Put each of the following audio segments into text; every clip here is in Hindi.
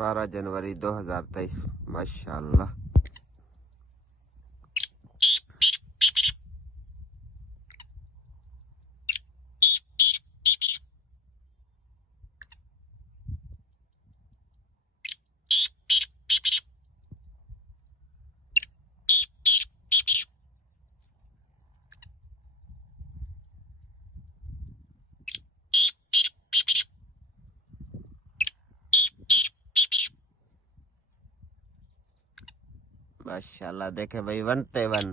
12 जनवरी 2023 माशाल्लाह। माशाल्लाह देखे भाई, 1 पे 1,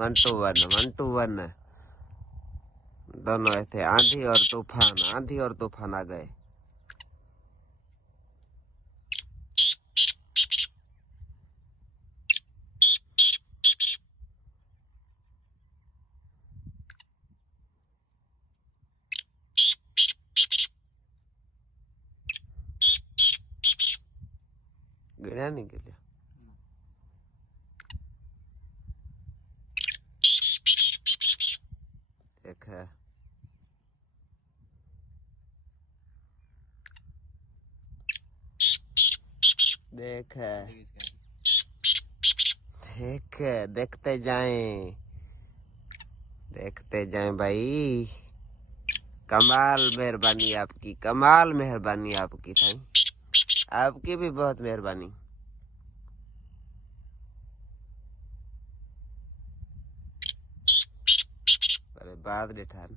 1 to 1, 1 to 1 दोनों ऐसे आंधी और तूफान आ गए। गिरा नहीं गिरा। देख देखते जाएं भाई। कमाल मेहरबानी आपकी, कमाल मेहरबानी आपकी भाई, आपकी भी बहुत मेहरबानी। अरे बाद देठान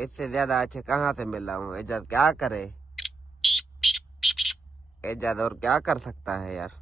इससे ज्यादा अच्छे कहाँ से मिला हूँ। एजाज क्या करे, एजाज और क्या कर सकता है यार।